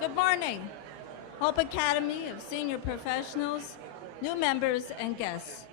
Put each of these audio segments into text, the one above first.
Good morning, Hope Academy of Senior Professionals, new members and guests.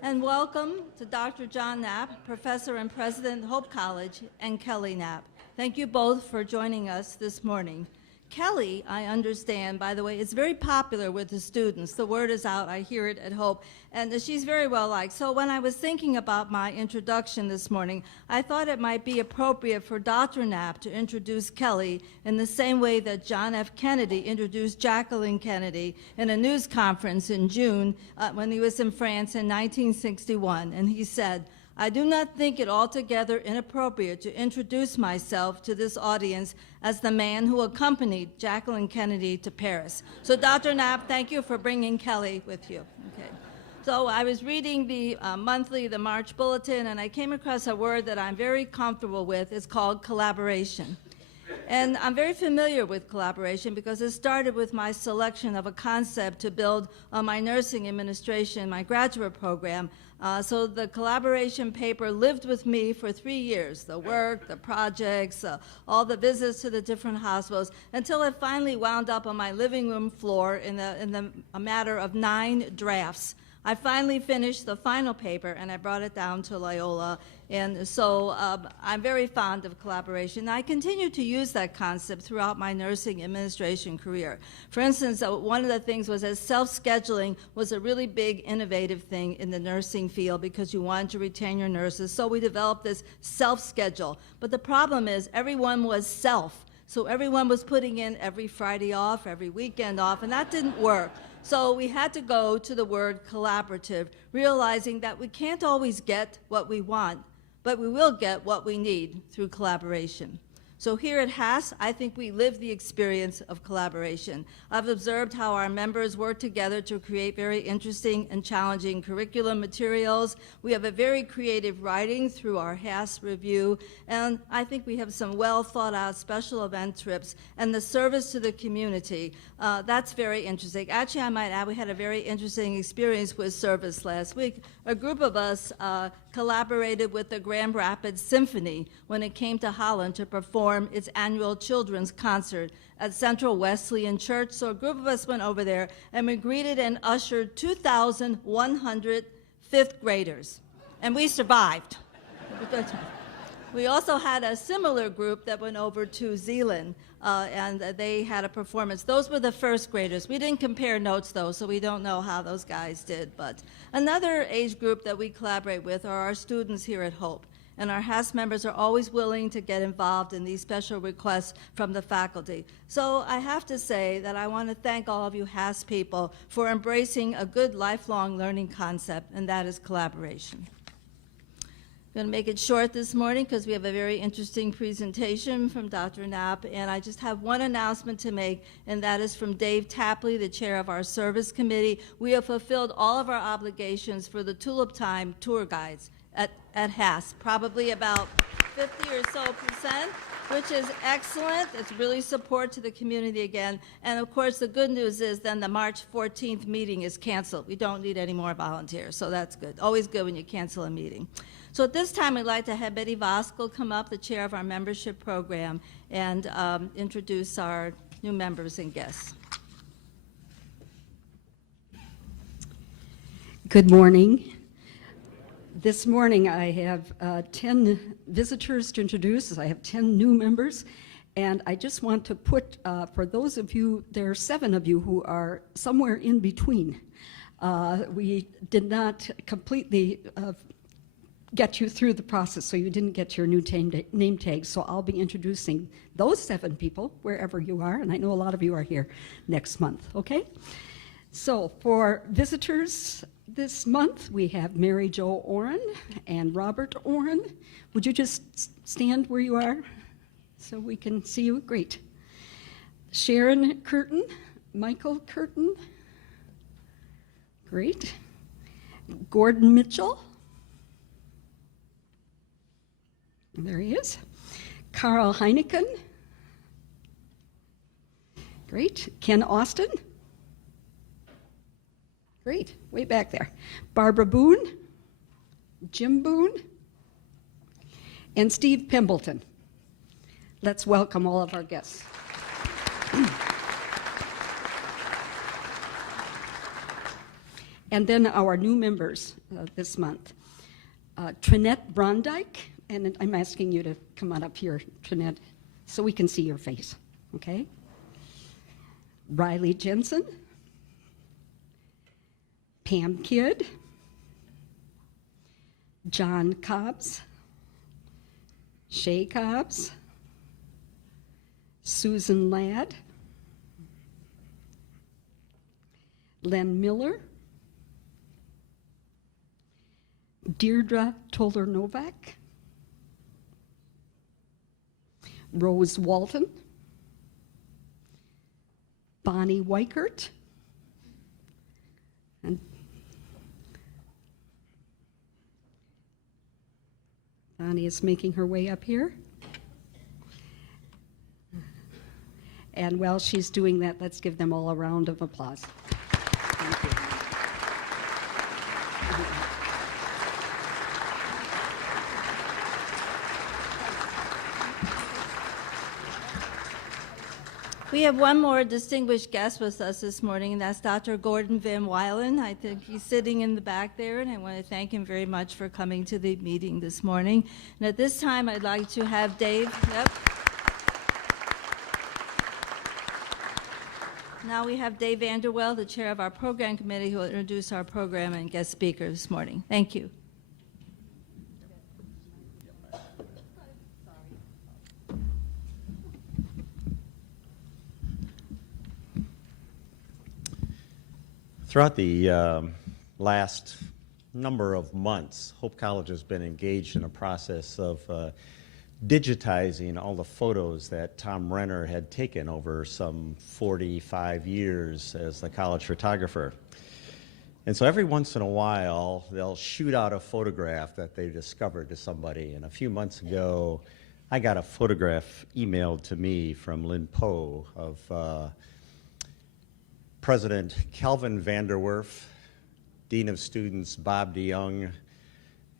And welcome to Dr. John Knapp, Professor and President, Hope College, and Kelly Knapp. Thank you both for joining us this morning. Kelly, I understand, by the way, is very popular with the students. The word is out, I hear it at Hope, and she's very well liked. So when I was thinking about my introduction this morning, I thought it might be appropriate for Dr. Knapp to introduce Kelly in the same way that John F. Kennedy introduced Jacqueline Kennedy in a news conference in June when he was in France in 1961, and he said, "I do not think it altogether inappropriate to introduce myself to this audience as the man who accompanied Jacqueline Kennedy to Paris." So Dr. Knapp, thank you for bringing Kelly with you. Okay. So I was reading the March Bulletin, and I came across a word that I'm very comfortable with. It's called collaboration. And I'm very familiar with collaboration because it started with my selection of a concept to build my nursing administration, my graduate program. So the collaboration paper lived with me for 3 years, the work, the projects, all the visits to the different hospitals, until it finally wound up on my living room floor in a matter of 9 drafts. I finally finished the final paper, and I brought it down to Loyola. And so I'm very fond of collaboration. I continue to use that concept throughout my nursing administration career. For instance, one of the things was that self-scheduling was a really big innovative thing in the nursing field because you wanted to retain your nurses. So we developed this self-schedule. But the problem is everyone was self. So everyone was putting in every Friday off, every weekend off, and that didn't work. So we had to go to the word collaborative, realizing that we can't always get what we want, but we will get what we need through collaboration. So here at HASP, I think we live the experience of collaboration. I've observed how our members work together to create very interesting and challenging curriculum materials. We have a very creative writing through our HASP review, and I think we have some well thought out special event trips and the service to the community. That's very interesting. Actually, I might add, we had a very interesting experience with service last week. A group of us collaborated with the Grand Rapids Symphony when it came to Holland to perform its annual children's concert at Central Wesleyan Church. So a group of us went over there and we greeted and ushered 2,100 fifth graders. And we survived. We also had a similar group that went over to Zealand, and they had a performance. Those were the first graders. We didn't compare notes, though, so we don't know how those guys did. But another age group that we collaborate with are our students here at Hope. And our HASP members are always willing to get involved in these special requests from the faculty. So I have to say that I want to thank all of you HASP people for embracing a good lifelong learning concept, and that is collaboration. I'm going to make it short this morning because we have a very interesting presentation from Dr. Knapp, and I just have one announcement to make, and that is from Dave Tapley, the chair of our service committee. We have fulfilled all of our obligations for the Tulip Time tour guides at HASP, probably about 50 or so %, which is excellent. It's really support to the community again. And of course, the good news is then the March 14th meeting is canceled. We don't need any more volunteers, so that's good. Always good when you cancel a meeting. So at this time, I'd like to have Betty Voskuil come up, the chair of our membership program, and introduce our new members and guests. Good morning. This morning I have 10 visitors to introduce. I have 10 new members, and I just want to put, for those of you, there are 7 of you who are somewhere in between. We did not completely get you through the process, so you didn't get your new name tag. So I'll be introducing those 7 people wherever you are, and I know a lot of you are here next month, okay? So for visitors this month, we have Mary Jo Oren and Robert Oren. Would you just stand where you are so we can see you? Great. Sharon Curtin, Michael Curtin. Great. Gordon Mitchell. There he is. Carl Heineken. Great. Ken Austin. Great, way back there. Barbara Boone, Jim Boone, and Steve Pembleton. Let's welcome all of our guests. And then our new members this month. Trinette Brondike, and I'm asking you to come on up here, Trinette, so we can see your face, okay? Riley Jensen, Pam Kidd, John Cobbs, Shay Cobbs, Susan Ladd, Len Miller, Deirdre Toller-Novak, Rose Walton, Bonnie Weichert, and Bonnie is making her way up here. And while she's doing that, let's give them all a round of applause. Thank you. We have one more distinguished guest with us this morning, and that's Dr. Gordon Van Wylen. I think he's sitting in the back there, and I want to thank him very much for coming to the meeting this morning. And at this time, I'd like to have Dave. Now we have Dave Vanderwell, the chair of our program committee, who will introduce our program and guest speaker this morning. Thank you. Throughout the last number of months, Hope College has been engaged in a process of digitizing all the photos that Tom Renner had taken over some 45 years as the college photographer. And so every once in a while, they'll shoot out a photograph that they discovered to somebody. And a few months ago, I got a photograph emailed to me from Lynn Poe of President Kelvin Vanderwerf, Dean of Students Bob DeYoung,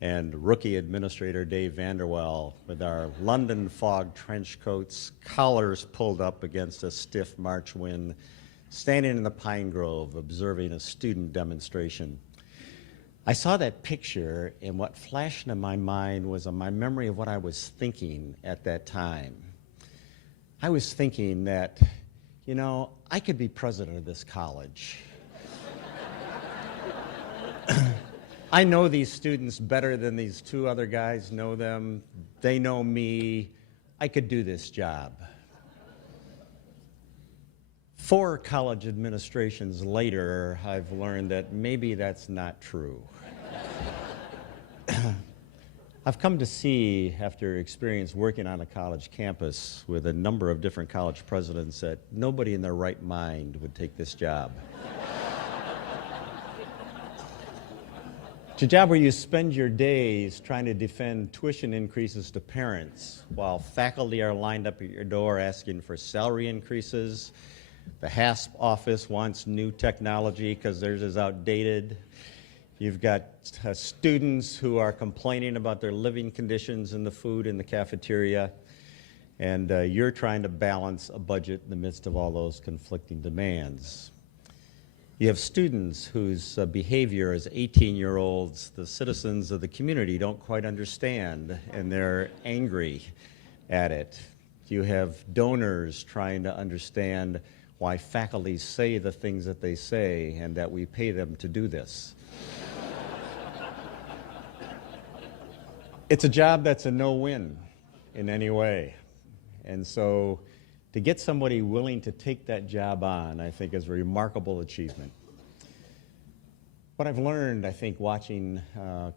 and rookie administrator Dave Vanderwell with our London fog trench coats, collars pulled up against a stiff March wind, standing in the pine grove observing a student demonstration. I saw that picture, and what flashed into my mind was my memory of what I was thinking at that time. I was thinking that, you know, I could be president of this college. I know these students better than these two other guys know them. They know me. I could do this job. 4 college administrations later, I've learned that maybe that's not true. I've come to see, after experience working on a college campus with a number of different college presidents, that nobody in their right mind would take this job. It's a job where you spend your days trying to defend tuition increases to parents while faculty are lined up at your door asking for salary increases. The HASP office wants new technology because theirs is outdated. You've got students who are complaining about their living conditions and the food in the cafeteria, and you're trying to balance a budget in the midst of all those conflicting demands. You have students whose behavior as 18-year-olds, the citizens of the community, don't quite understand, and they're angry at it. You have donors trying to understand why faculty say the things that they say and that we pay them to do this. It's a job that's a no-win in any way. And so to get somebody willing to take that job on, I think, is a remarkable achievement. What I've learned, I think, watching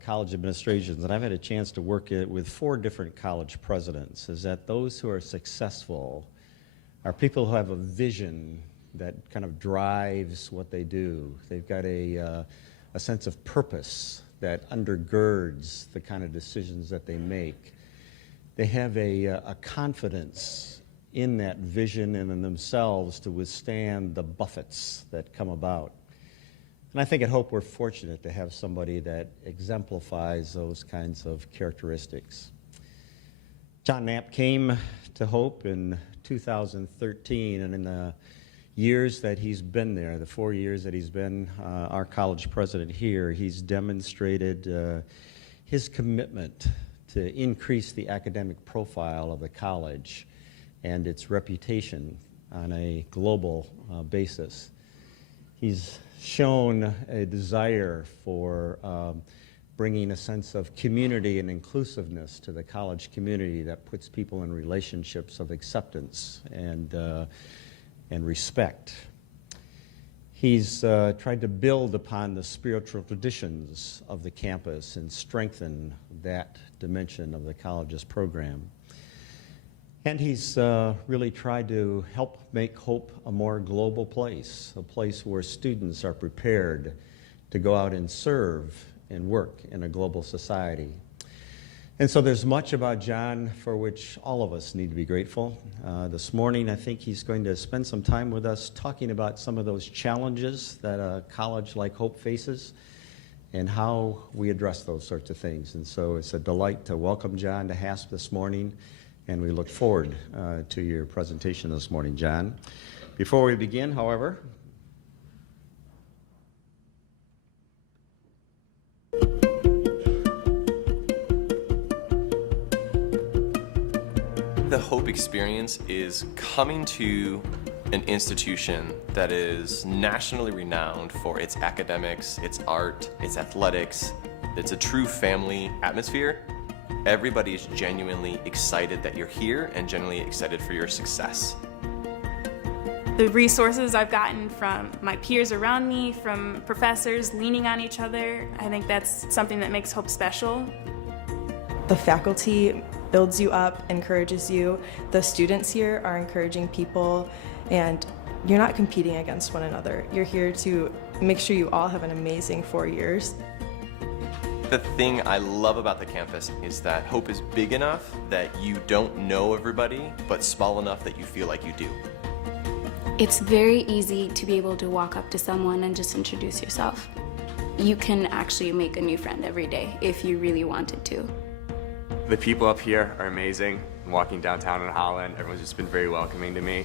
college administrations, and I've had a chance to work with 4 different college presidents, is that those who are successful are people who have a vision that kind of drives what they do. They've got a sense of purpose that undergirds the kind of decisions that they make. They have a confidence in that vision and in themselves to withstand the buffets that come about. And I think at Hope we're fortunate to have somebody that exemplifies those kinds of characteristics. John Knapp came to Hope in 2013, and in the years that he's been there, the 4 years that he's been our college president here, he's demonstrated his commitment to increase the academic profile of the college and its reputation on a global basis. He's shown a desire for bringing a sense of community and inclusiveness to the college community that puts people in relationships of acceptance and respect. He's tried to build upon the spiritual traditions of the campus and strengthen that dimension of the college's program. And he's really tried to help make Hope a more global place, a place where students are prepared to go out and serve and work in a global society. And so there's much about John for which all of us need to be grateful. This morning, I think he's going to spend some time with us talking about some of those challenges that a college like Hope faces and how we address those sorts of things. And so it's a delight to welcome John to HASP this morning, and we look forward to your presentation this morning, John. Before we begin, however, the Hope experience is coming to an institution that is nationally renowned for its academics, its art, its athletics. It's a true family atmosphere. Everybody is genuinely excited that you're here and genuinely excited for your success. The resources I've gotten from my peers around me, from professors leaning on each other, I think that's something that makes Hope special. The faculty builds you up, encourages you. The students here are encouraging people, and you're not competing against one another. You're here to make sure you all have an amazing 4 years. The thing I love about the campus is that Hope is big enough that you don't know everybody, but small enough that you feel like you do. It's very easy to be able to walk up to someone and just introduce yourself. You can actually make a new friend every day if you really wanted to. The people up here are amazing. Walking downtown in Holland, everyone's just been very welcoming to me.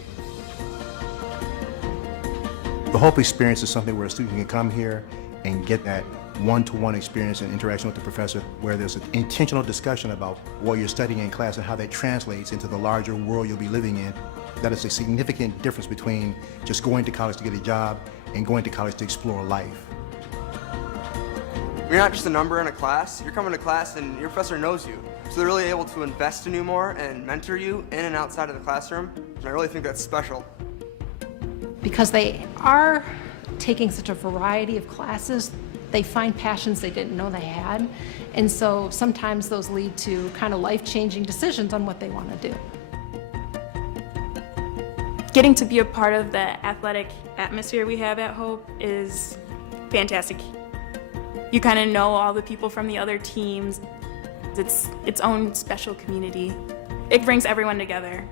The Hope experience is something where a student can come here and get that one-to-one experience and interaction with the professor, where there's an intentional discussion about what you're studying in class and how that translates into the larger world you'll be living in. That is a significant difference between just going to college to get a job and going to college to explore life. You're not just a number in a class. You're coming to class and your professor knows you. So they're really able to invest in you more and mentor you in and outside of the classroom. And I really think that's special. Because they are taking such a variety of classes, they find passions they didn't know they had. And so sometimes those lead to kind of life-changing decisions on what they want to do. Getting to be a part of the athletic atmosphere we have at Hope is fantastic. You kind of know all the people from the other teams. It's its own special community. It brings everyone together.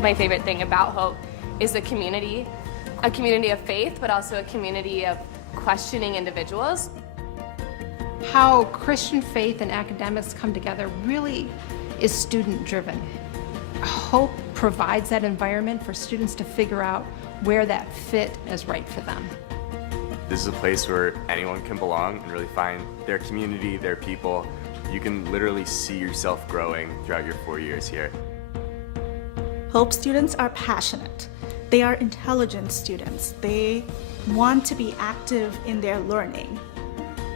My favorite thing about Hope is a community of faith, but also a community of questioning individuals. How Christian faith and academics come together really is student-driven. Hope provides that environment for students to figure out where that fit is right for them. This is a place where anyone can belong and really find their community, their people. You can literally see yourself growing throughout your 4 years here. Hope students are passionate. They are intelligent students. They want to be active in their learning.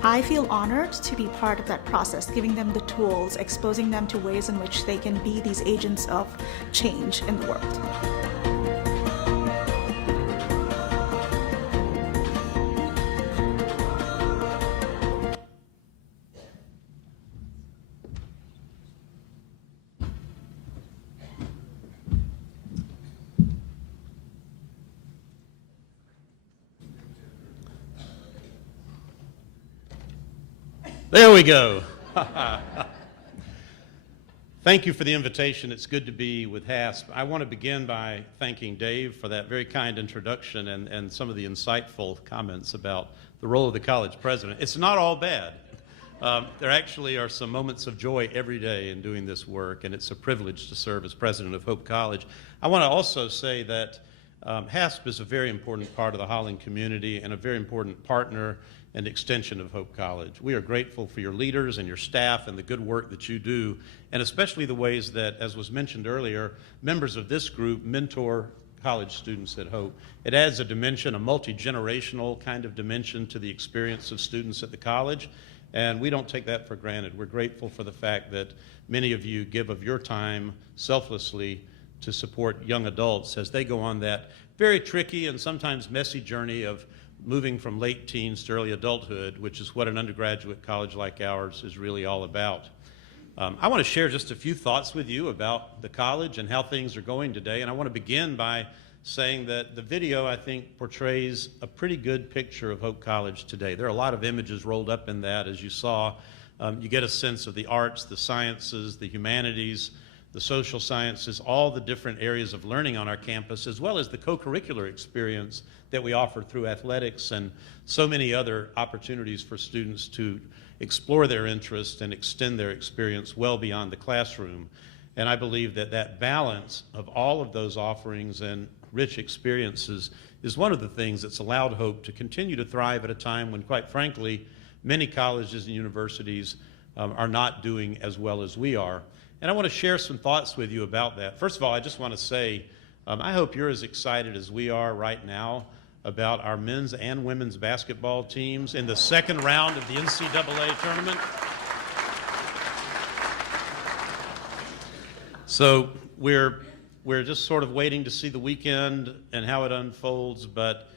I feel honored to be part of that process, giving them the tools, exposing them to ways in which they can be these agents of change in the world. There we go. Thank you for the invitation. It's good to be with HASP. I want to begin by thanking Dave for that very kind introduction and some of the insightful comments about the role of the college president. It's not all bad. There actually are some moments of joy every day in doing this work, and it's a privilege to serve as president of Hope College. I want to also say that HASP is a very important part of the Holland community and a very important partner and extension of Hope College. We are grateful for your leaders and your staff and the good work that you do, and especially the ways that, as was mentioned earlier, members of this group mentor college students at Hope. It adds a dimension, a multi-generational kind of dimension to the experience of students at the college, and we don't take that for granted. We're grateful for the fact that many of you give of your time selflessly to support young adults as they go on that very tricky and sometimes messy journey of moving from late teens to early adulthood, which is what an undergraduate college like ours is really all about. I want to share just a few thoughts with you about the college and how things are going today, and I want to begin by saying that the video, I think, portrays a pretty good picture of Hope College today. There are a lot of images rolled up in that, as you saw. You get a sense of the arts, the sciences, the humanities, the social sciences, all the different areas of learning on our campus, as well as the co-curricular experience that we offer through athletics and so many other opportunities for students to explore their interests and extend their experience well beyond the classroom. And I believe that that balance of all of those offerings and rich experiences is one of the things that's allowed Hope to continue to thrive at a time when, quite frankly, many colleges and universities are not doing as well as we are. And I want to share some thoughts with you about that. First of all, I just want to say, I hope you're as excited as we are right now about our men's and women's basketball teams in the second round of the NCAA tournament. So we're just sort of waiting to see the weekend and how it unfolds, but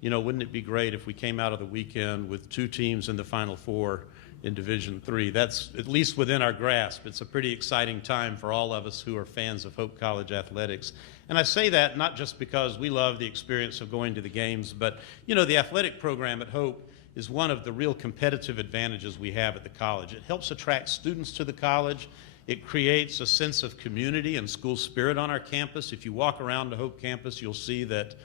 you know, wouldn't it be great if we came out of the weekend with 2 teams in the Final Four in Division III? That's at least within our grasp. It's a pretty exciting time for all of us who are fans of Hope College athletics. And I say that not just because we love the experience of going to the games, but you know, the athletic program at Hope is one of the real competitive advantages we have at the college. It helps attract students to the college. It creates a sense of community and school spirit on our campus. If you walk around the Hope campus, you'll see that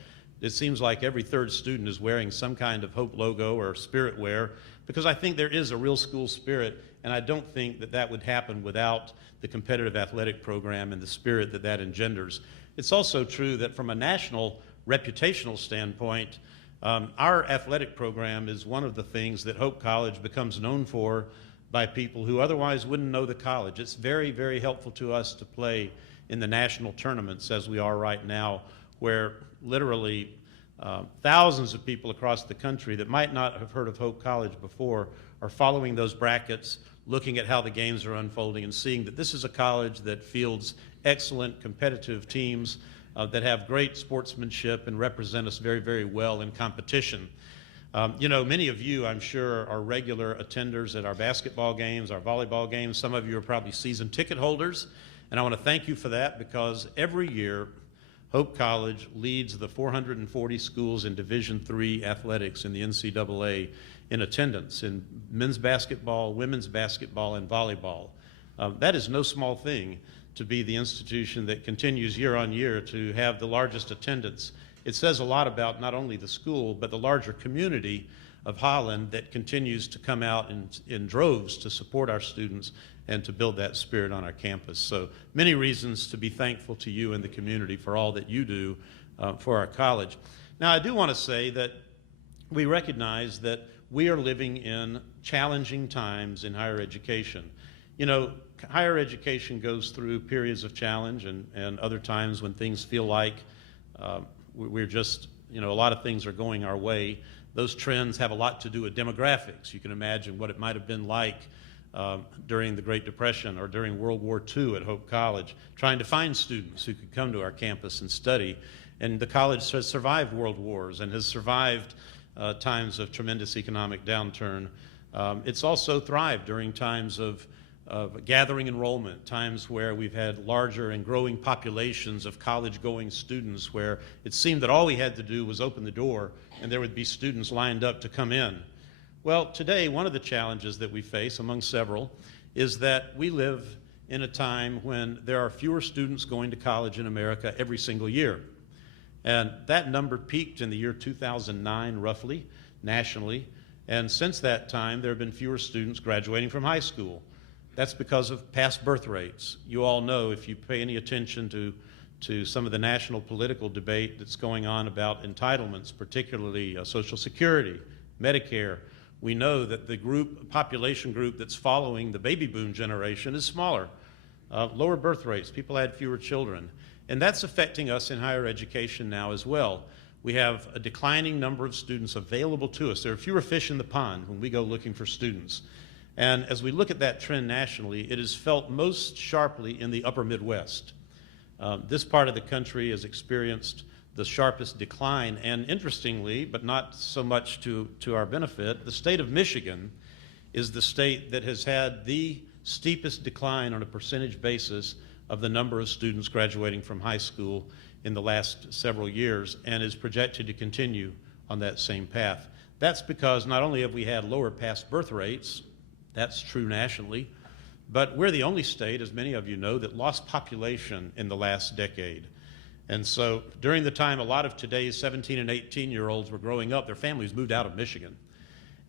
it seems like every 3rd student is wearing some kind of Hope logo or spirit wear, because I think there is a real school spirit, and I don't think that that would happen without the competitive athletic program and the spirit that that engenders. It's also true that from a national reputational standpoint, our athletic program is one of the things that Hope College becomes known for by people who otherwise wouldn't know the college. It's very, very helpful to us to play in the national tournaments as we are right now, where literally thousands of people across the country that might not have heard of Hope College before are following those brackets, looking at how the games are unfolding and seeing that this is a college that fields excellent competitive teams that have great sportsmanship and represent us very, very well in competition. You know, many of you, I'm sure, are regular attenders at our basketball games, our volleyball games. Some of you are probably season ticket holders, and I want to thank you for that, because every year Hope College leads the 440 schools in Division III athletics in the NCAA in attendance in men's basketball, women's basketball, and volleyball. That is no small thing to be the institution that continues year on year to have the largest attendance. It says a lot about not only the school, but the larger community of Holland that continues to come out in droves to support our students and to build that spirit on our campus. So many reasons to be thankful to you and the community for all that you do for our college. Now, I do want to say that we recognize that we are living in challenging times in higher education. You know, higher education goes through periods of challenge and other times when things feel like we're just, you know, a lot of things are going our way. Those trends have a lot to do with demographics. You can imagine what it might have been like during the Great Depression or during World War II at Hope College, trying to find students who could come to our campus and study. And the college has survived world wars and has survived times of tremendous economic downturn. It's also thrived during times of gathering enrollment, times where we've had larger and growing populations of college-going students where it seemed that all we had to do was open the door and there would be students lined up to come in. Well, today, one of the challenges that we face, among several, is that we live in a time when there are fewer students going to college in America every single year. And that number peaked in the year 2009, roughly, nationally, And since that time, there have been fewer students graduating from high school. That's because of past birth rates. You all know, if you pay any attention to some of the national political debate that's going on about entitlements, particularly Social Security, Medicare, we know that the population group that's following the baby boom generation is smaller. Lower birth rates, people had fewer children. And that's affecting us in higher education now as well. We have a declining number of students available to us. There are fewer fish in the pond when we go looking for students. And as we look at that trend nationally, it is felt most sharply in the upper Midwest. This part of the country has experienced the sharpest decline, and interestingly, but not so much to our benefit, the state of Michigan is the state that has had the steepest decline on a percentage basis of the number of students graduating from high school in the last several years, and is projected to continue on that same path. That's because not only have we had lower past birth rates, that's true nationally, but we're the only state, as many of you know, that lost population in the last decade. And so during the time a lot of today's 17 and 18-year-olds were growing up, their families moved out of Michigan.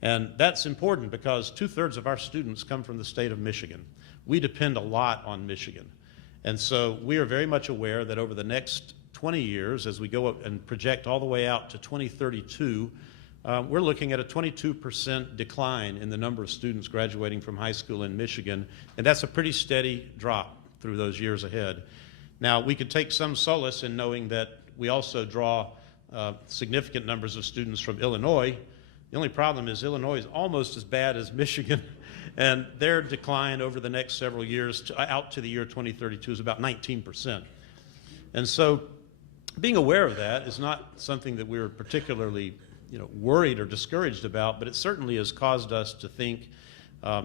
And that's important because 2/3 of our students come from the state of Michigan. We depend a lot on Michigan. And so we are very much aware that over the next 20 years, as we go up and project all the way out to 2032, we're looking at a 22% decline in the number of students graduating from high school in Michigan, and that's a pretty steady drop through those years ahead. Now, we could take some solace in knowing that we also draw significant numbers of students from Illinois. The only problem is Illinois is almost as bad as Michigan, and their decline over the next several years out to the year 2032 is about 19%. And so being aware of that is not something that we're particularly worried or discouraged about, but it certainly has caused us to think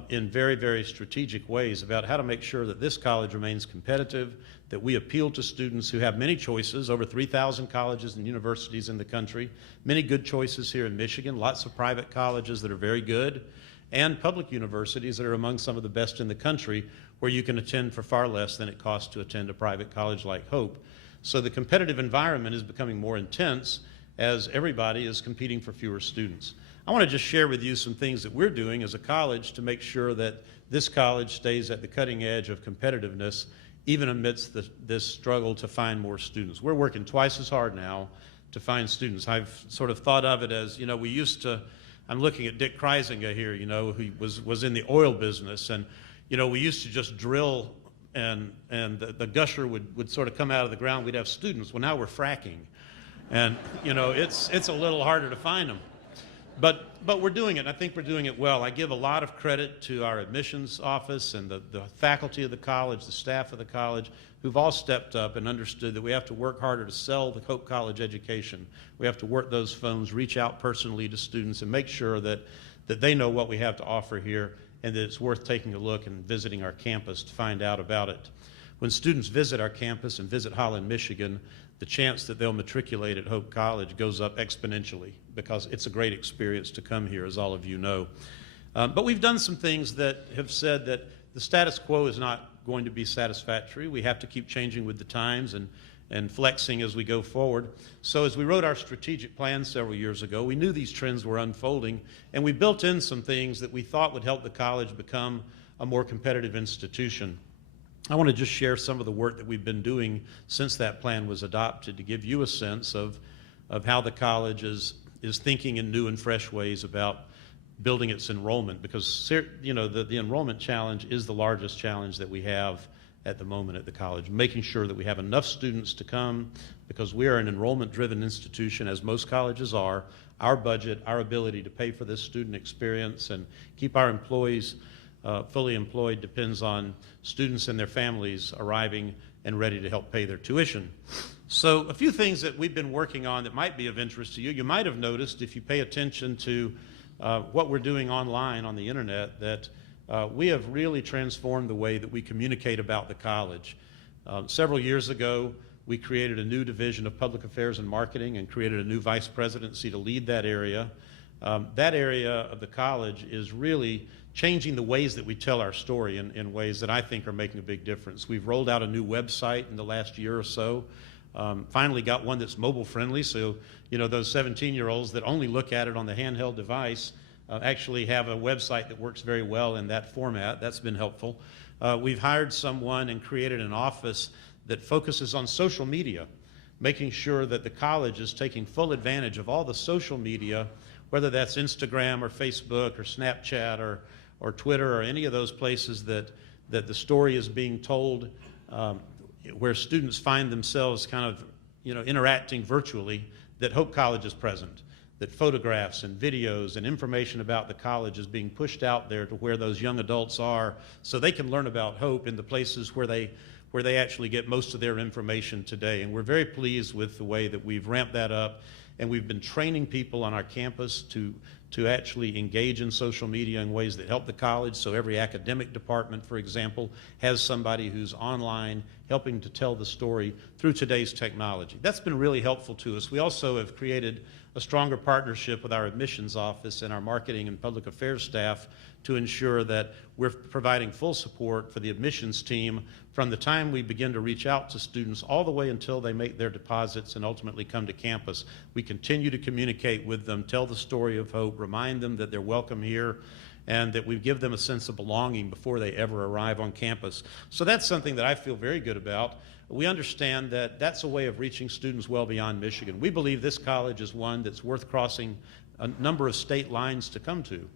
in very, very strategic ways about how to make sure that this college remains competitive, that we appeal to students who have many choices, over 3,000 colleges and universities in the country, many good choices here in Michigan, lots of private colleges that are very good, and public universities that are among some of the best in the country, where you can attend for far less than it costs to attend a private college like Hope. So the competitive environment is becoming more intense as everybody is competing for fewer students. I want to just share with you some things that we're doing as a college to make sure that this college stays at the cutting edge of competitiveness, even amidst this struggle to find more students. We're working twice as hard now to find students. I've sort of thought of it as, we used to, I'm looking at Dick Kreisinger here, who was in the oil business, and, we used to just drill and the gusher would sort of come out of the ground. We'd have students. Well, now we're fracking. And, it's a little harder to find them. But we're doing it, and I think we're doing it well. I give a lot of credit to our admissions office and the faculty of the college, the staff of the college, who've all stepped up and understood that we have to work harder to sell the Hope College education. We have to work those phones, reach out personally to students, and make sure that they know what we have to offer here and that it's worth taking a look and visiting our campus to find out about it. When students visit our campus and visit Holland, Michigan, the chance that they'll matriculate at Hope College goes up exponentially because it's a great experience to come here, as all of you know. But we've done some things that have said that the status quo is not going to be satisfactory. We have to keep changing with the times and flexing as we go forward. So as we wrote our strategic plan several years ago, we knew these trends were unfolding, and we built in some things that we thought would help the college become a more competitive institution. I want to just share some of the work that we've been doing since that plan was adopted to give you a sense of how the college is thinking in new and fresh ways about building its enrollment, because the enrollment challenge is the largest challenge that we have at the moment at the college, making sure that we have enough students to come, because we are an enrollment-driven institution, as most colleges are. Our budget, our ability to pay for this student experience and keep our employees fully employed depends on students and their families arriving and ready to help pay their tuition. So a few things that we've been working on that might be of interest to you. You might have noticed, if you pay attention to what we're doing online on the internet, that we have really transformed the way that we communicate about the college. Several years ago, we created a new division of public affairs and marketing and created a new vice presidency to lead that area. That area of the college is really changing the ways that we tell our story in ways that I think are making a big difference. We've rolled out a new website in the last year or so. Finally got one that's mobile friendly, so those 17-year-olds that only look at it on the handheld device actually have a website that works very well in that format. That's been helpful. We've hired someone and created an office that focuses on social media, making sure that the college is taking full advantage of all the social media, whether that's Instagram or Facebook or Snapchat or Twitter or any of those places that the story is being told, where students find themselves kind of interacting virtually, that Hope College is present, that photographs and videos and information about the college is being pushed out there to where those young adults are, so they can learn about Hope in the places where they actually get most of their information today. And we're very pleased with the way that we've ramped that up, and we've been training people on our campus to actually engage in social media in ways that help the college. So every academic department, for example, has somebody who's online helping to tell the story through today's technology. That's been really helpful to us. We also have created a stronger partnership with our admissions office and our marketing and public affairs staff to ensure that we're providing full support for the admissions team from the time we begin to reach out to students all the way until they make their deposits and ultimately come to campus. We continue to communicate with them, tell the story of Hope, remind them that they're welcome here, and that we give them a sense of belonging before they ever arrive on campus. So that's something that I feel very good about. We understand that that's a way of reaching students well beyond Michigan. We believe this college is one that's worth crossing a number of state lines to come to.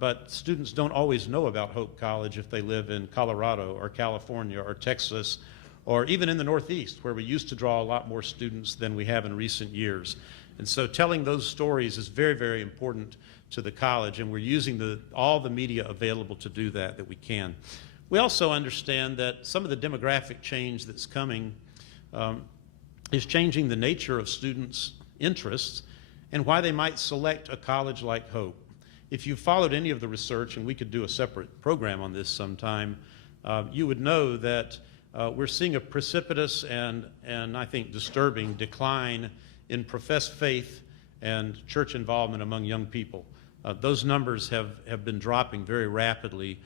But students don't always know about Hope College if they live in Colorado or California or Texas or even in the Northeast, where we used to draw a lot more students than we have in recent years. And so telling those stories is very, very important to the college, and we're using all the media available to do that we can. We also understand that some of the demographic change that's coming is changing the nature of students' interests and why they might select a college like Hope. If you followed any of the research, and we could do a separate program on this sometime, you would know that we're seeing a precipitous and I think disturbing decline in professed faith and church involvement among young people. Those numbers have been dropping very rapidly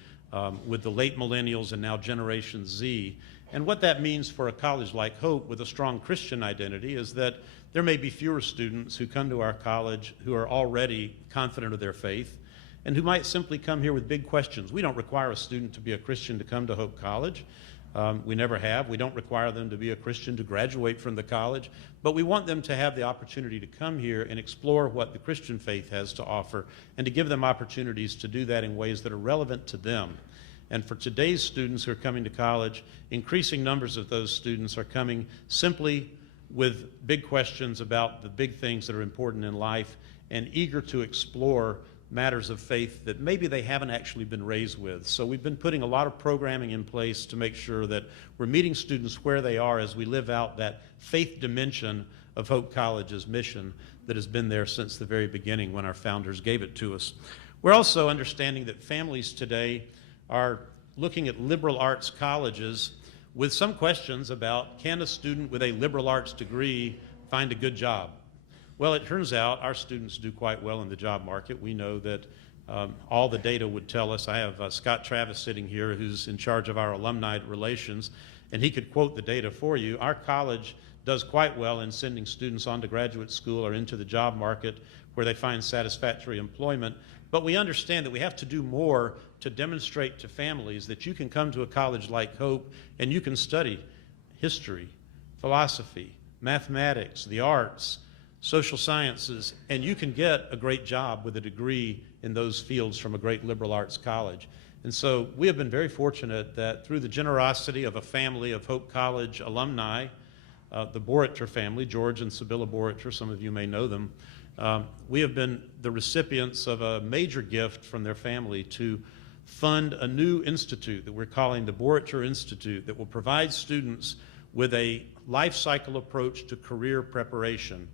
with the late millennials and now Generation Z. And what that means for a college like Hope with a strong Christian identity is that there may be fewer students who come to our college who are already confident of their faith and who might simply come here with big questions. We don't require a student to be a Christian to come to Hope College. We never have. We don't require them to be a Christian to graduate from the college, but we want them to have the opportunity to come here and explore what the Christian faith has to offer and to give them opportunities to do that in ways that are relevant to them. And for today's students who are coming to college, increasing numbers of those students are coming simply with big questions about the big things that are important in life and eager to explore matters of faith that maybe they haven't actually been raised with. So we've been putting a lot of programming in place to make sure that we're meeting students where they are as we live out that faith dimension of Hope College's mission that has been there since the very beginning when our founders gave it to us. We're also understanding that families today are looking at liberal arts colleges with some questions about, can a student with a liberal arts degree find a good job? Well, it turns out our students do quite well in the job market. We know that all the data would tell us. I have Scott Travis sitting here who's in charge of our alumni relations, and he could quote the data for you. Our college does quite well in sending students on to graduate school or into the job market where they find satisfactory employment. But we understand that we have to do more to demonstrate to families that you can come to a college like Hope and you can study history, philosophy, mathematics, the arts, social sciences, and you can get a great job with a degree in those fields from a great liberal arts college. And so we have been very fortunate that through the generosity of a family of Hope College alumni, the Boritcher family, George and Sibylla Boritcher, some of you may know them, we have been the recipients of a major gift from their family to fund a new institute that we're calling the Boritcher Institute that will provide students with a life cycle approach to career preparation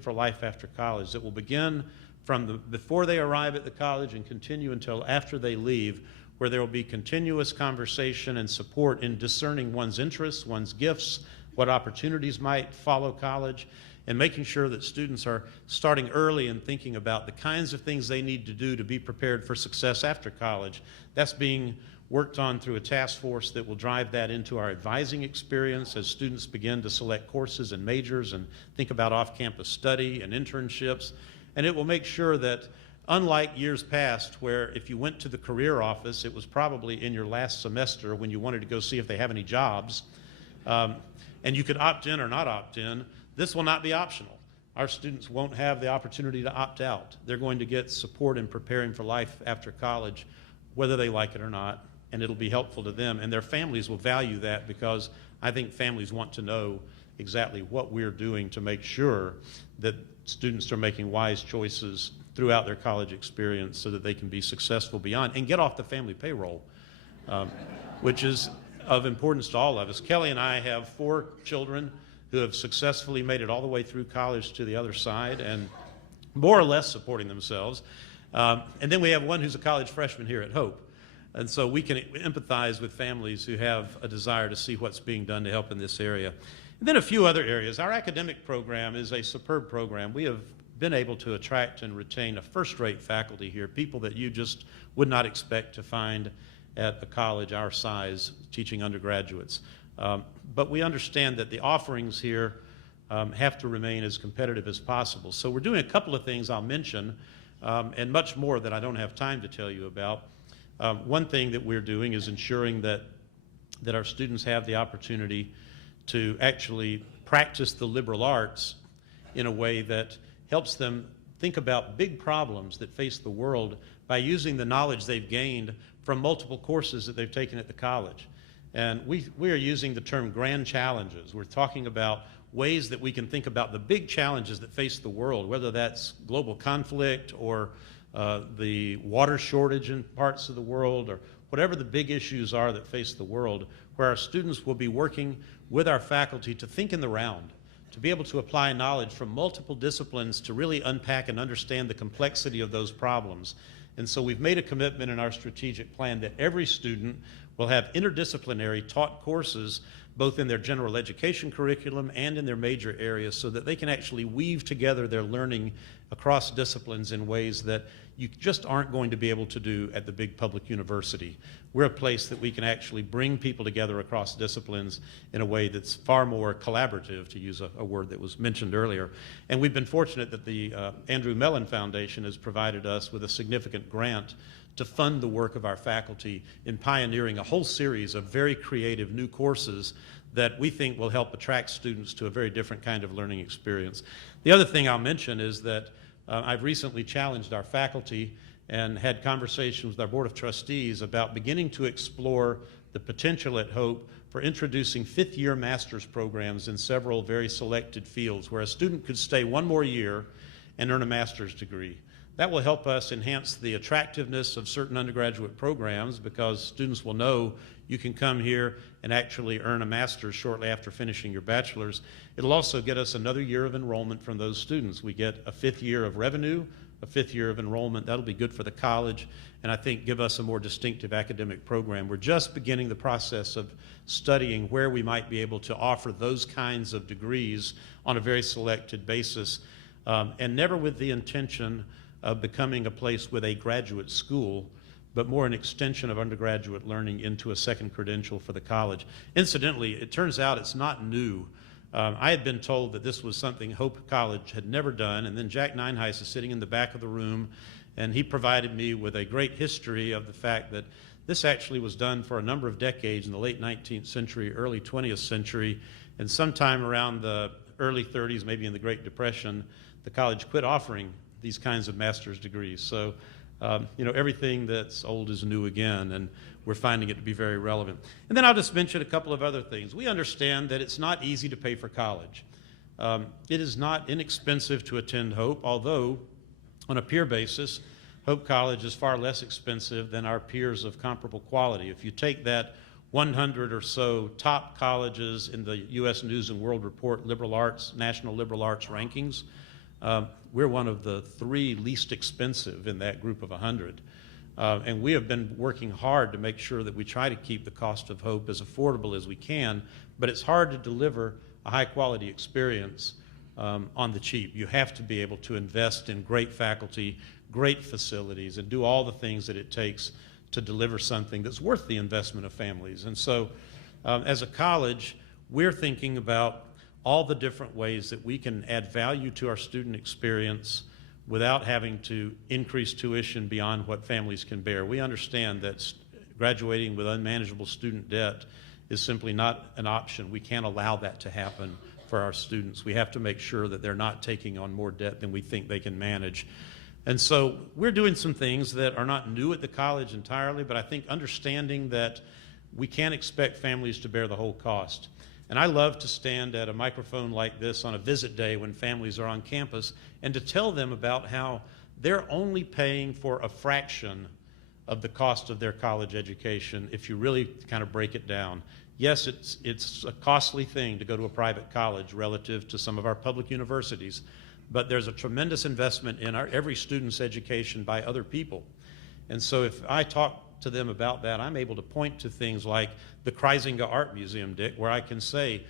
for life after college that will begin from before they arrive at the college and continue until after they leave, where there will be continuous conversation and support in discerning one's interests, one's gifts, what opportunities might follow college, and making sure that students are starting early and thinking about the kinds of things they need to do to be prepared for success after college. That's being worked on through a task force that will drive that into our advising experience as students begin to select courses and majors and think about off-campus study and internships. And it will make sure that unlike years past where if you went to the career office, it was probably in your last semester when you wanted to go see if they have any jobs, and you could opt in or not opt in. This will not be optional. Our students won't have the opportunity to opt out. They're going to get support in preparing for life after college, whether they like it or not, and it'll be helpful to them. And their families will value that, because I think families want to know exactly what we're doing to make sure that students are making wise choices throughout their college experience so that they can be successful beyond and get off the family payroll, which is of importance to all of us. Kelly and I have 4 children who have successfully made it all the way through college to the other side and more or less supporting themselves. And then we have one who's a college freshman here at Hope. And so we can empathize with families who have a desire to see what's being done to help in this area. And then a few other areas. Our academic program is a superb program. We have been able to attract and retain a first-rate faculty here, people that you just would not expect to find at a college our size teaching undergraduates. But we understand that the offerings here have to remain as competitive as possible. So we're doing a couple of things I'll mention, and much more that I don't have time to tell you about. One thing that we're doing is ensuring that our students have the opportunity to actually practice the liberal arts in a way that helps them think about big problems that face the world by using the knowledge they've gained from multiple courses that they've taken at the college. And we are using the term grand challenges. We're talking about ways that we can think about the big challenges that face the world, whether that's global conflict or the water shortage in parts of the world, or whatever the big issues are that face the world, where our students will be working with our faculty to think in the round, to be able to apply knowledge from multiple disciplines to really unpack and understand the complexity of those problems. And so we've made a commitment in our strategic plan that every student will have interdisciplinary taught courses both in their general education curriculum and in their major areas, so that they can actually weave together their learning across disciplines in ways that you just aren't going to be able to do at the big public university. We're a place that we can actually bring people together across disciplines in a way that's far more collaborative, to use a word that was mentioned earlier. And we've been fortunate that the Andrew Mellon Foundation has provided us with a significant grant to fund the work of our faculty in pioneering a whole series of very creative new courses that we think will help attract students to a very different kind of learning experience. The other thing I'll mention is that I've recently challenged our faculty and had conversations with our Board of Trustees about beginning to explore the potential at Hope for introducing fifth-year master's programs in several very selected fields, where a student could stay one more year and earn a master's degree. That will help us enhance the attractiveness of certain undergraduate programs, because students will know you can come here and actually earn a master's shortly after finishing your bachelor's. It'll also get us another year of enrollment from those students. We get a 5th year of revenue, a 5th year of enrollment. That'll be good for the college, and I think give us a more distinctive academic program. We're just beginning the process of studying where we might be able to offer those kinds of degrees on a very selected basis, and never with the intention of becoming a place with a graduate school, but more an extension of undergraduate learning into a second credential for the college. Incidentally, it turns out it's not new. I had been told that this was something Hope College had never done, and then Jack Nineheis is sitting in the back of the room, and he provided me with a great history of the fact that this actually was done for a number of decades in the late 19th century, early 20th century, and sometime around the early 30s, maybe in the Great Depression, the college quit offering these kinds of master's degrees. So, everything that's old is new again, and we're finding it to be very relevant. And then I'll just mention a couple of other things. We understand that it's not easy to pay for college. It is not inexpensive to attend Hope, although on a peer basis, Hope College is far less expensive than our peers of comparable quality. If you take that 100 or so top colleges in the U.S. News and World Report liberal arts, national liberal arts rankings, we're one of the 3 least expensive in that group of 100. And we have been working hard to make sure that we try to keep the cost of Hope as affordable as we can, but it's hard to deliver a high-quality experience on the cheap. You have to be able to invest in great faculty, great facilities, and do all the things that it takes to deliver something that's worth the investment of families. And so, as a college, we're thinking about all the different ways that we can add value to our student experience without having to increase tuition beyond what families can bear. We understand that graduating with unmanageable student debt is simply not an option. We can't allow that to happen for our students. We have to make sure that they're not taking on more debt than we think they can manage. And so we're doing some things that are not new at the college entirely, but I think understanding that we can't expect families to bear the whole cost. And I love to stand at a microphone like this on a visit day when families are on campus and to tell them about how they're only paying for a fraction of the cost of their college education if you really kind of break it down. Yes, it's a costly thing to go to a private college relative to some of our public universities, but there's a tremendous investment in every student's education by other people. And so if I talk to them about that, I'm able to point to things like the Kreisinger Art Museum, Dick, where I can say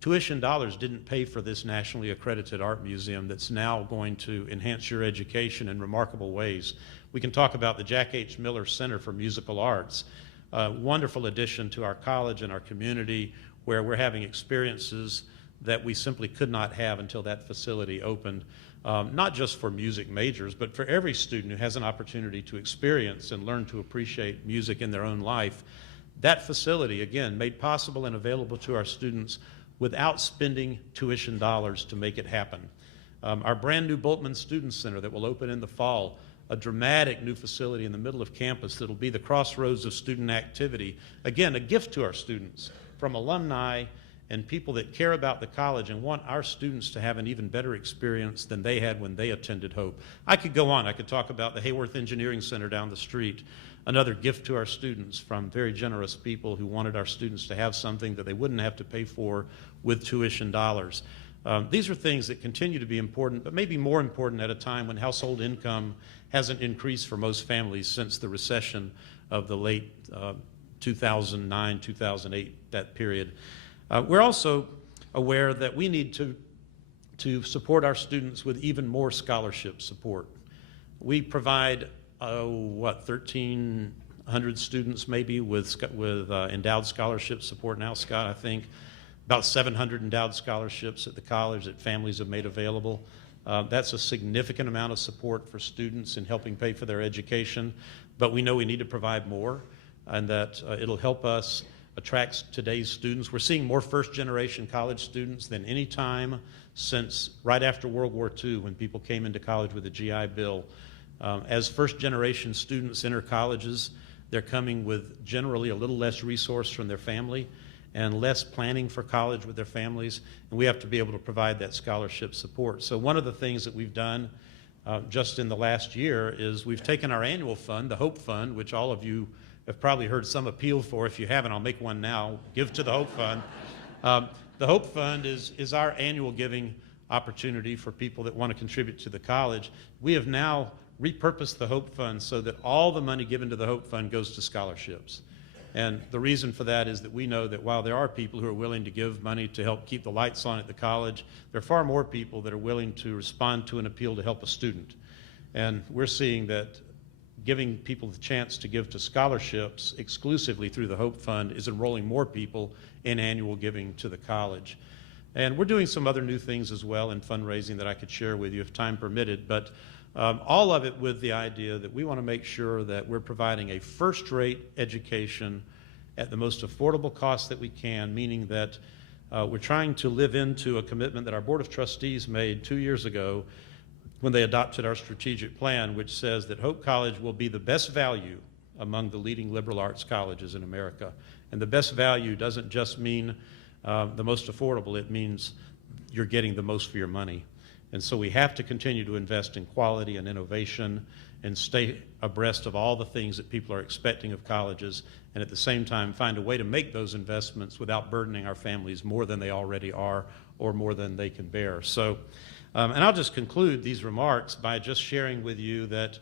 tuition dollars didn't pay for this nationally accredited art museum that's now going to enhance your education in remarkable ways. We can talk about the Jack H. Miller Center for Musical Arts, a wonderful addition to our college and our community where we're having experiences that we simply could not have until that facility opened, not just for music majors, but for every student who has an opportunity to experience and learn to appreciate music in their own life. That facility, again, made possible and available to our students without spending tuition dollars to make it happen. Our brand new Bultman Student Center that will open in the fall, a dramatic new facility in the middle of campus that'll be the crossroads of student activity. Again, a gift to our students from alumni and people that care about the college and want our students to have an even better experience than they had when they attended Hope. I could go on. I could talk about the Hayworth Engineering Center down the street, another gift to our students from very generous people who wanted our students to have something that they wouldn't have to pay for with tuition dollars. These are things that continue to be important, but maybe more important at a time when household income hasn't increased for most families since the recession of the late 2009, 2008, that period. We're also aware that we need to support our students with even more scholarship support. We provide, 1,300 students maybe with endowed scholarship support now, Scott, I think. About 700 endowed scholarships at the college that families have made available. That's a significant amount of support for students in helping pay for their education, but we know we need to provide more and that it'll help us attract today's students. We're seeing more first-generation college students than any time since right after World War II when people came into college with the GI Bill. As first-generation students enter colleges, they're coming with generally a little less resource from their family and less planning for college with their families, and we have to be able to provide that scholarship support. So one of the things that we've done just in the last year is we've taken our annual fund, the Hope Fund, which all of you have probably heard some appeal for. If you haven't, I'll make one now. Give to the Hope Fund. The Hope Fund is our annual giving opportunity for people that want to contribute to the college. We have now repurposed the Hope Fund so that all the money given to the Hope Fund goes to scholarships. And the reason for that is that we know that while there are people who are willing to give money to help keep the lights on at the college, there are far more people that are willing to respond to an appeal to help a student. And we're seeing that giving people the chance to give to scholarships exclusively through the Hope Fund is enrolling more people in annual giving to the college. And we're doing some other new things as well in fundraising that I could share with you if time permitted, but all of it with the idea that we want to make sure that we're providing a first-rate education at the most affordable cost that we can, meaning that we're trying to live into a commitment that our Board of Trustees made 2 years ago when they adopted our strategic plan, which says that Hope College will be the best value among the leading liberal arts colleges in America. And the best value doesn't just mean the most affordable, it means you're getting the most for your money. And so we have to continue to invest in quality and innovation and stay abreast of all the things that people are expecting of colleges, and at the same time find a way to make those investments without burdening our families more than they already are or more than they can bear. So, and I'll just conclude these remarks by just sharing with you that,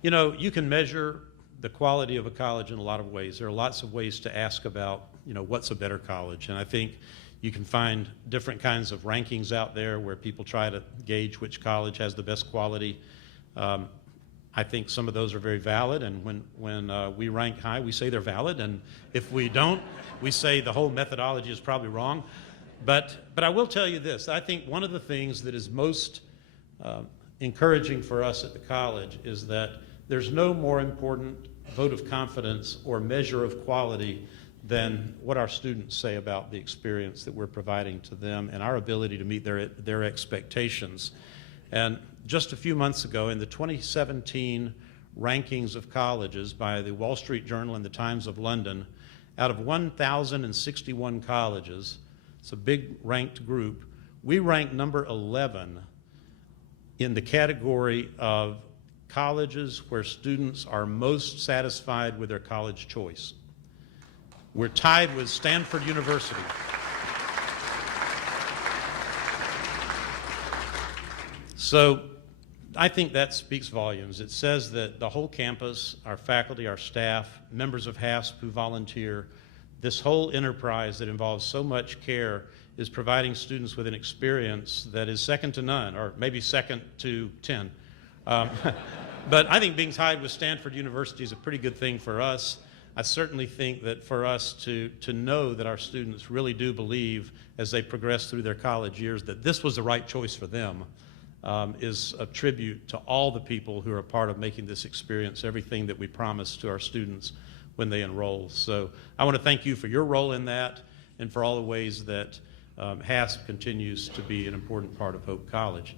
you know, you can measure the quality of a college in a lot of ways. There are lots of ways to ask about, you know, what's a better college, and I think you can find different kinds of rankings out there where people try to gauge which college has the best quality. I think some of those are very valid, and when we rank high, we say they're valid, and if we don't, we say the whole methodology is probably wrong. But I will tell you this, I think one of the things that is most encouraging for us at the college is that there's no more important vote of confidence or measure of quality than what our students say about the experience that we're providing to them and our ability to meet their expectations. And just a few months ago, in the 2017 rankings of colleges by the Wall Street Journal and the Times of London, out of 1,061 colleges, it's a big ranked group, we ranked number 11 in the category of colleges where students are most satisfied with their college choice. We're tied with Stanford University. So I think that speaks volumes. It says that the whole campus, our faculty, our staff, members of HASP who volunteer, this whole enterprise that involves so much care is providing students with an experience that is second to none, or maybe second to 10. But I think being tied with Stanford University is a pretty good thing for us. I certainly think that for us to know that our students really do believe as they progress through their college years that this was the right choice for them is a tribute to all the people who are a part of making this experience everything that we promise to our students when they enroll. So I want to thank you for your role in that and for all the ways that HASP continues to be an important part of Hope College.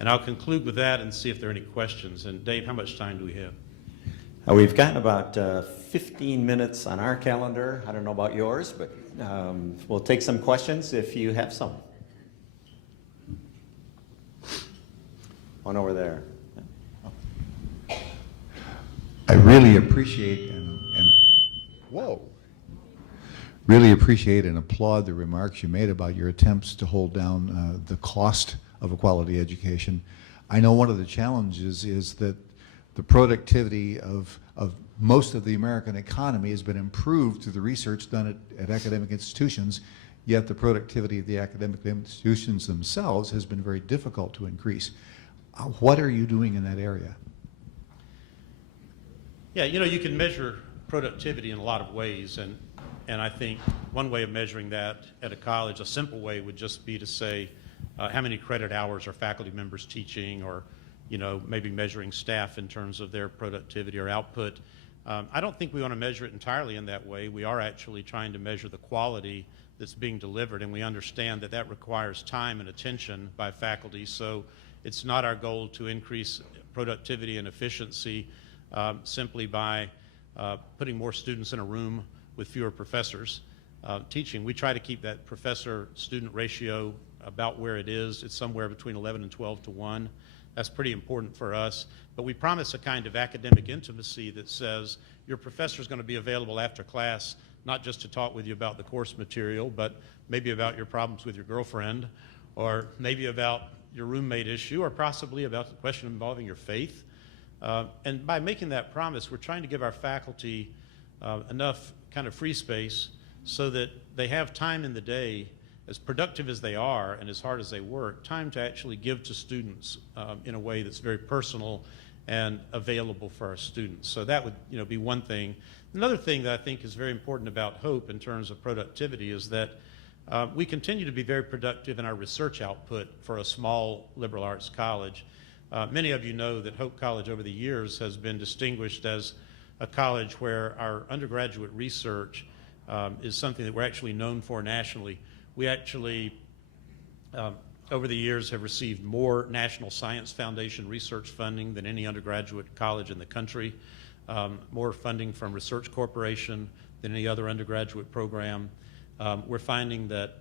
And I'll conclude with that and see if there are any questions. And Dave, how much time do we have? We've got about 15 minutes on our calendar. I don't know about yours, but we'll take some questions if you have some. One over there. I really appreciate really appreciate and applaud the remarks you made about your attempts to hold down the cost of a quality education. I know one of the challenges is that the productivity of most of the American economy has been improved through the research done at academic institutions, yet the productivity of the academic institutions themselves has been very difficult to increase. What are you doing in that area? Yeah, you know, you can measure productivity in a lot of ways, and I think one way of measuring that at a college, a simple way would just be to say how many credit hours are faculty members teaching, or maybe measuring staff in terms of their productivity or output. I don't think we want to measure it entirely in that way. We are actually trying to measure the quality that's being delivered, and we understand that that requires time and attention by faculty. So it's not our goal to increase productivity and efficiency simply by putting more students in a room with fewer professors teaching. We try to keep that professor-student ratio about where it is. It's somewhere between 11 and 12 to 1. That's pretty important for us. But we promise a kind of academic intimacy that says your professor is going to be available after class, not just to talk with you about the course material, but maybe about your problems with your girlfriend, or maybe about your roommate issue, or possibly about the question involving your faith. And by making that promise, we're trying to give our faculty enough kind of free space so that they have time in the day, as productive as they are and as hard as they work, time to actually give to students in a way that's very personal and available for our students. So that would be one thing. Another thing that I think is very important about Hope in terms of productivity is that we continue to be very productive in our research output for a small liberal arts college. Many of you know that Hope College over the years has been distinguished as a college where our undergraduate research is something that we're actually known for nationally. We actually, over the years, have received more National Science Foundation research funding than any undergraduate college in the country, more funding from Research Corporation than any other undergraduate program. We're finding that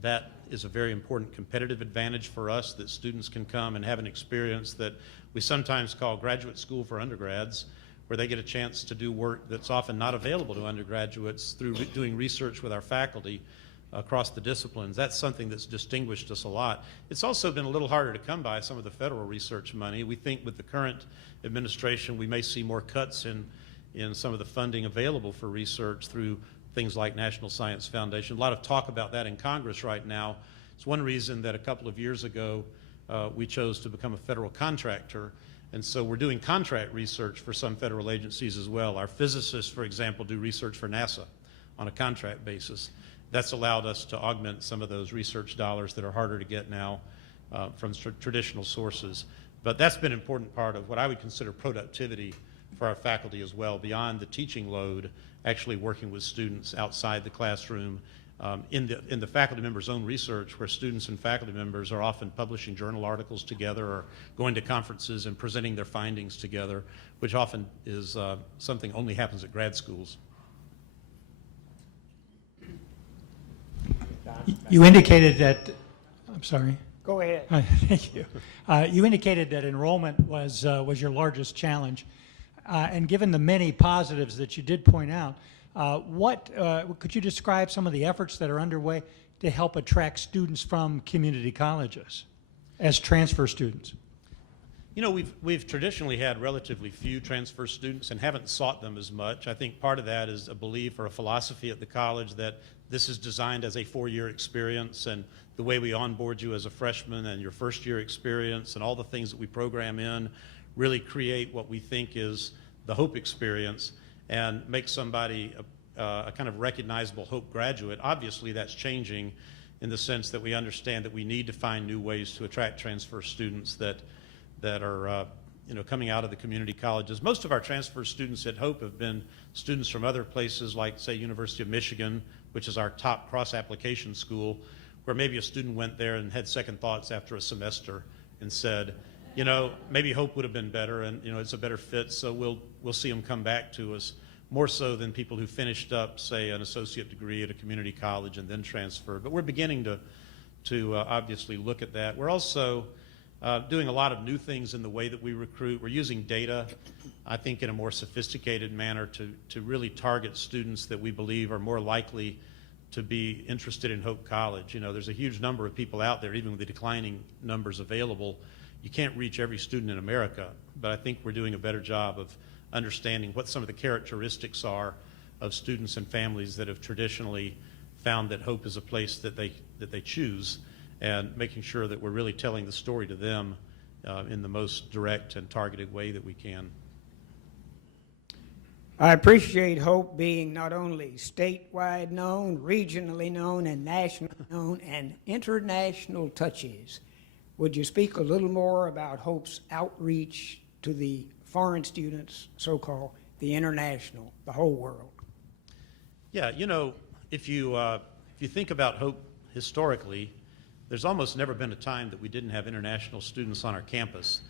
that is a very important competitive advantage for us, that students can come and have an experience that we sometimes call graduate school for undergrads, where they get a chance to do work that's often not available to undergraduates through doing research with our faculty across the disciplines. That's something that's distinguished us a lot. It's also been a little harder to come by some of the federal research money. We think with the current administration we may see more cuts in some of the funding available for research through things like National Science Foundation. A lot of talk about that in Congress right now. It's one reason that a couple of years ago we chose to become a federal contractor, and so we're doing contract research for some federal agencies as well. Our physicists, for example, do research for NASA on a contract basis. That's allowed us to augment some of those research dollars that are harder to get now. from traditional sources. But that's been an important part of what I would consider productivity for our faculty as well, beyond the teaching load, actually working with students outside the classroom, in the faculty members' own research, where students and faculty members are often publishing journal articles together or going to conferences and presenting their findings together, which often is something only happens at grad schools. You indicated that, I'm sorry. Go ahead. Thank you. You indicated that enrollment was your largest challenge. And given the many positives that you did point out, could you describe some of the efforts that are underway to help attract students from community colleges as transfer students? You know, we've traditionally had relatively few transfer students and haven't sought them as much. I think part of that is a belief or a philosophy at the college that this is designed as a 4-year experience, and the way we onboard you as a freshman and your first-year experience and all the things that we program in really create what we think is the Hope experience and make somebody a kind of recognizable Hope graduate. Obviously, that's changing in the sense that we understand that we need to find new ways to attract transfer students that are coming out of the community colleges. Most of our transfer students at Hope have been students from other places like, say, University of Michigan, which is our top cross-application school, where maybe a student went there and had second thoughts after a semester and said, you know, maybe Hope would have been better, and it's a better fit, so we'll see them come back to us, more so than people who finished up, say, an associate degree at a community college and then transferred. But we're beginning to obviously look at that. We're also doing a lot of new things in the way that we recruit. We're using data, I think, in a more sophisticated manner to really target students that we believe are more likely to be interested in Hope College. You know, there's a huge number of people out there, even with the declining numbers available. You can't reach every student in America, but I think we're doing a better job of understanding what some of the characteristics are of students and families that have traditionally found that Hope is a place that they choose, and making sure that we're really telling the story to them in the most direct and targeted way that we can. I appreciate Hope being not only statewide known, regionally known, and nationally known, and international touches. Would you speak a little more about Hope's outreach to the foreign students, so-called, the international, the whole world? Yeah, you know, if you think about Hope historically, there's almost never been a time that we didn't have international students on our campus.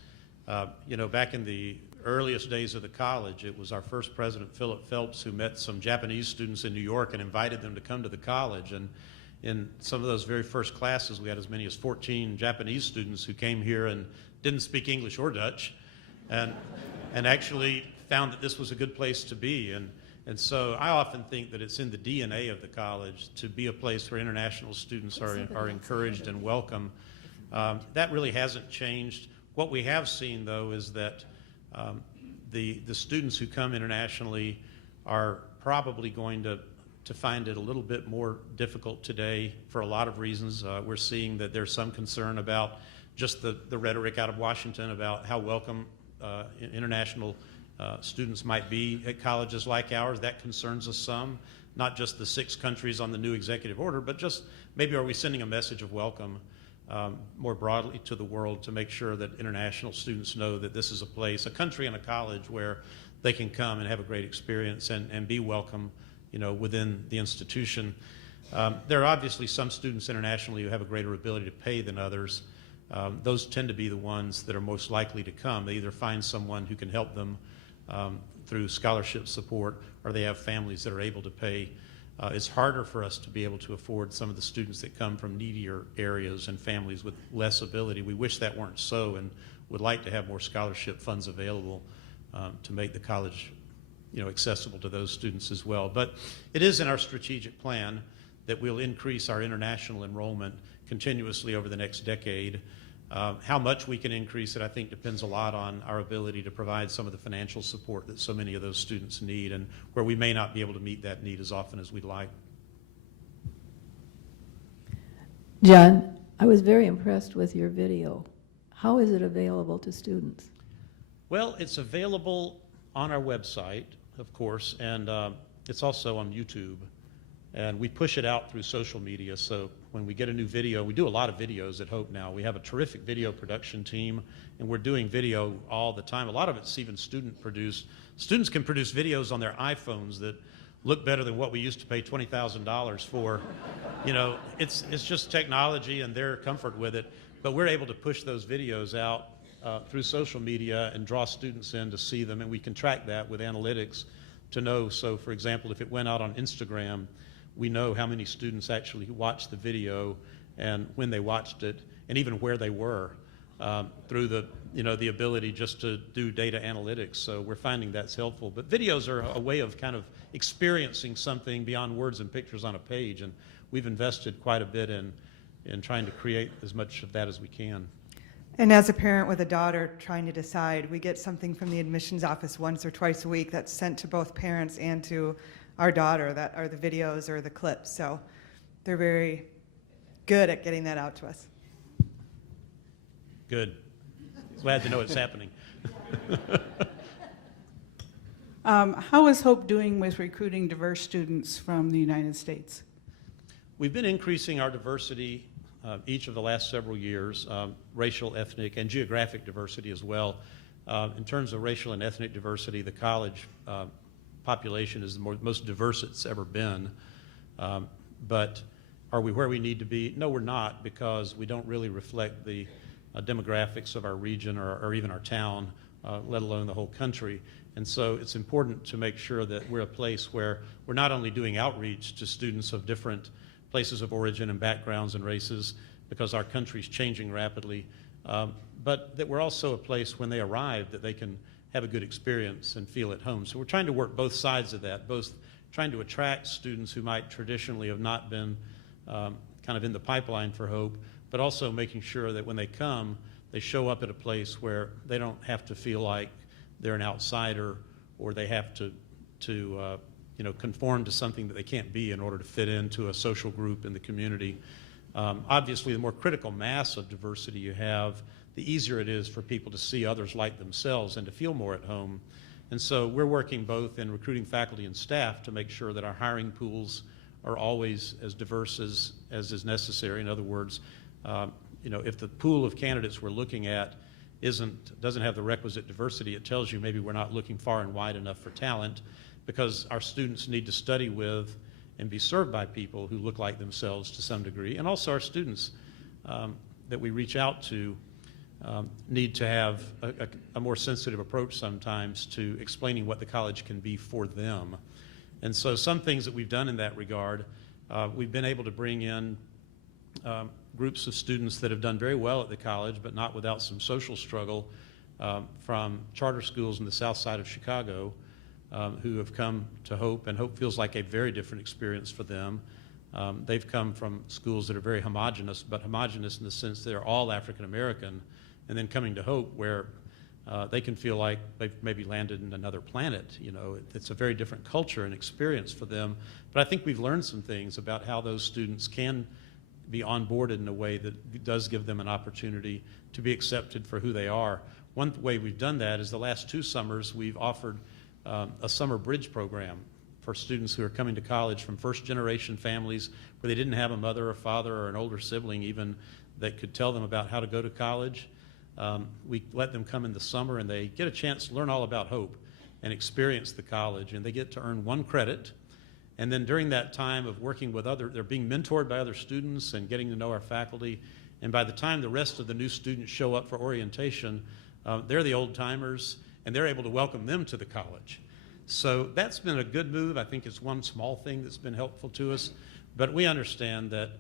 Back in the earliest days of the college, it was our first president, Philip Phelps, who met some Japanese students in New York and invited them to come to the college. And in some of those very first classes, we had as many as 14 Japanese students who came here and didn't speak English or Dutch, and actually found that this was a good place to be. And so I often think that it's in the DNA of the college to be a place where international students are encouraged and welcome. That really hasn't changed. What we have seen, though, is that the students who come internationally are probably going to find it a little bit more difficult today for a lot of reasons. We're seeing that there's some concern about just the rhetoric out of Washington about how welcome international students might be at colleges like ours. That concerns us some, not just the 6 countries on the new executive order, but just maybe are we sending a message of welcome more broadly to the world to make sure that international students know that this is a place, a country and a college where they can come and have a great experience and be welcome, within the institution. There are obviously some students internationally who have a greater ability to pay than others. Those tend to be the ones that are most likely to come. They either find someone who can help them through scholarship support, or they have families that are able to pay. It's harder for us to be able to afford some of the students that come from needier areas and families with less ability. We wish that weren't so, and would like to have more scholarship funds available to make the college accessible to those students as well. But it is in our strategic plan that we'll increase our international enrollment continuously over the next decade. How much we can increase it, I think, depends a lot on our ability to provide some of the financial support that so many of those students need, and where we may not be able to meet that need as often as we'd like. John, I was very impressed with your video. How is it available to students? Well, it's available on our website, of course, and it's also on YouTube. And we push it out through social media, so when we get a new video. We do a lot of videos at Hope now. We have a terrific video production team, and we're doing video all the time. A lot of it's even student produced. Students can produce videos on their iPhones that look better than what we used to pay $20,000 for. You know, it's just technology and their comfort with it. But we're able to push those videos out through social media and draw students in to see them, and we can track that with analytics to know. So, for example, if it went out on Instagram, we know how many students actually watched the video and when they watched it, and even where they were through the ability just to do data analytics. So we're finding that's helpful. But videos are a way of kind of experiencing something beyond words and pictures on a page, and we've invested quite a bit in trying to create as much of that as we can. And as a parent with a daughter trying to decide, we get something from the admissions office once or twice a week that's sent to both parents and to our daughter, that are the videos or the clips. So they're very good at getting that out to us. Good. Glad to know it's happening. How is Hope doing with recruiting diverse students from the United States? We've been increasing our diversity each of the last several years, racial, ethnic, and geographic diversity as well. In terms of racial and ethnic diversity, the college population is the most diverse it's ever been. But are we where we need to be? No, we're not, because we don't really reflect the demographics of our region or even our town, let alone the whole country. And so it's important to make sure that we're a place where we're not only doing outreach to students of different places of origin and backgrounds and races, because our country's changing rapidly, but that we're also a place when they arrive that they can have a good experience and feel at home. So we're trying to work both sides of that, both trying to attract students who might traditionally have not been kind of in the pipeline for Hope, but also making sure that when they come, they show up at a place where they don't have to feel like they're an outsider or they have to conform to something that they can't be in order to fit into a social group in the community. Obviously, the more critical mass of diversity you have, the easier it is for people to see others like themselves and to feel more at home. And so we're working both in recruiting faculty and staff to make sure that our hiring pools are always as diverse as is necessary. In other words, if the pool of candidates we're looking at doesn't have the requisite diversity, it tells you maybe we're not looking far and wide enough for talent, because our students need to study with and be served by people who look like themselves to some degree. And also our students that we reach out to need to have a more sensitive approach sometimes to explaining what the college can be for them. And so some things that we've done in that regard, we've been able to bring in groups of students that have done very well at the college, but not without some social struggle, from charter schools in the south side of Chicago, who have come to Hope, and Hope feels like a very different experience for them. They've come from schools that are very homogenous, but homogenous in the sense they're all African American, and then coming to Hope where they can feel like they've maybe landed in another planet. It's a very different culture and experience for them. But I think we've learned some things about how those students can be onboarded in a way that does give them an opportunity to be accepted for who they are. One way we've done that is the last 2 summers we've offered a summer bridge program for students who are coming to college from first-generation families where they didn't have a mother or father or an older sibling even that could tell them about how to go to college. We let them come in the summer and they get a chance to learn all about Hope and experience the college, and they get to earn 1 credit. And then during that time of working with they're being mentored by other students and getting to know our faculty. And by the time the rest of the new students show up for orientation, they're the old timers, and they're able to welcome them to the college. So that's been a good move. I think it's one small thing that's been helpful to us. But we understand that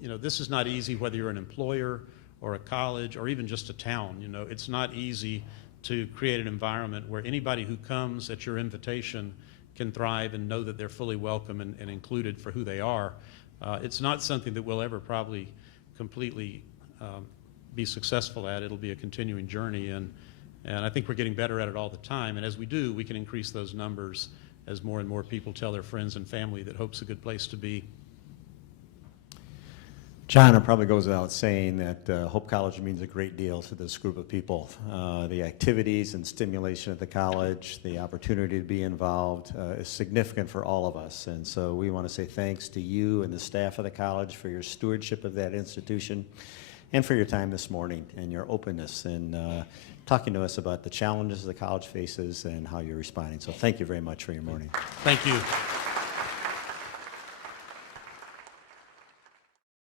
this is not easy whether you're an employer or a college or even just a town. It's not easy to create an environment where anybody who comes at your invitation can thrive and know that they're fully welcome and included for who they are. It's not something that we'll ever probably completely be successful at. It'll be a continuing journey, and I think we're getting better at it all the time. And as we do, we can increase those numbers as more and more people tell their friends and family that Hope's a good place to be. John, it probably goes without saying that Hope College means a great deal to this group of people. The activities and stimulation at the college, the opportunity to be involved is significant for all of us. And so we want to say thanks to you and the staff of the college for your stewardship of that institution and for your time this morning and your openness in talking to us about the challenges the college faces and how you're responding. So thank you very much for your morning. Thank you.